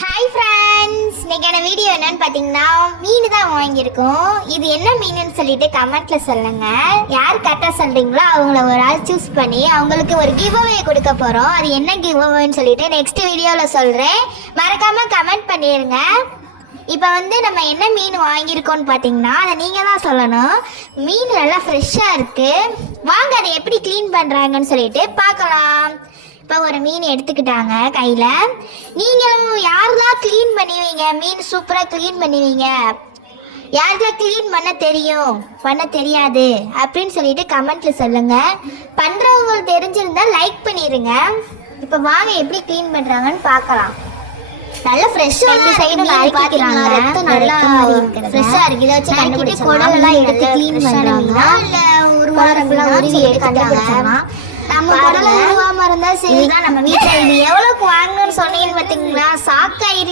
Hi friends, இன்னைக்கான video என்னன்னு பார்த்தீங்கன்னா மீன் தான் வாங்கியிருக்கோம். இது என்ன மீனுன்னு சொல்லிட்டு கமெண்ட்ல சொல்லுங்க. யார் கரெக்டாக சொல்றீங்களோ அவங்கள ஒரு ஆள் சூஸ் பண்ணி அவங்களுக்கு ஒரு கிவ் அவே கொடுக்க போகிறோம். அது என்ன கிவ் அவேன்னு சொல்லிட்டு நெக்ஸ்ட் வீடியோவில் சொல்கிறேன். மறக்காம கமெண்ட் பண்ணிடுங்க. இப்போ நம்ம என்ன மீன் வாங்கியிருக்கோன்னு பார்த்தீங்கன்னா அதை நீங்கள் தான் சொல்லணும். மீன் நல்லா ஃப்ரெஷ்ஷாக இருக்குது. வாங்க அதை எப்படி க்ளீன் பண்ணுறாங்கன்னு சொல்லிட்டு பார்க்கலாம். இப்போ ஒரு மீன் எடுத்துக்கிட்டாங்க கையில். நீங்களும் யாரெல்லாம் க்ளீன் பண்ணுவீங்க, மீன் சூப்பராக க்ளீன் பண்ணுவீங்க, யாருக்கெல்லாம் க்ளீன் பண்ண தெரியும், பண்ண தெரியாது அப்படின்னு சொல்லிட்டு கமெண்ட்ல சொல்லுங்க. பண்ணுறவங்களுக்கு தெரிஞ்சிருந்தா லைக் பண்ணிடுங்க. இப்போ வாங்க எப்படி க்ளீன் பண்ணுறாங்கன்னு பார்க்கலாம். நல்லா ஃப்ரெஷ்ஷாக இந்த சைடு நறுக்கிக்கிறாங்க. நல்லா ஃப்ரெஷ்ஷாக இருக்குது. இதை வச்சு கண்டுபிடிச்சு குடலெல்லாம் எடுத்து க்ளீன் பண்ணுறாங்களா இல்லை ஒரு வாரம்லாம் உருவி எடுத்துட்டாங்க. நம்ம குடலை உருவாம இருந்தா சரிதான். நம்ம வீட்டில் இது எவ்வளோக்கு வாங்கணும்னு சொன்னீங்கன்னு பார்த்தீங்களா, சாக்காயிரும்.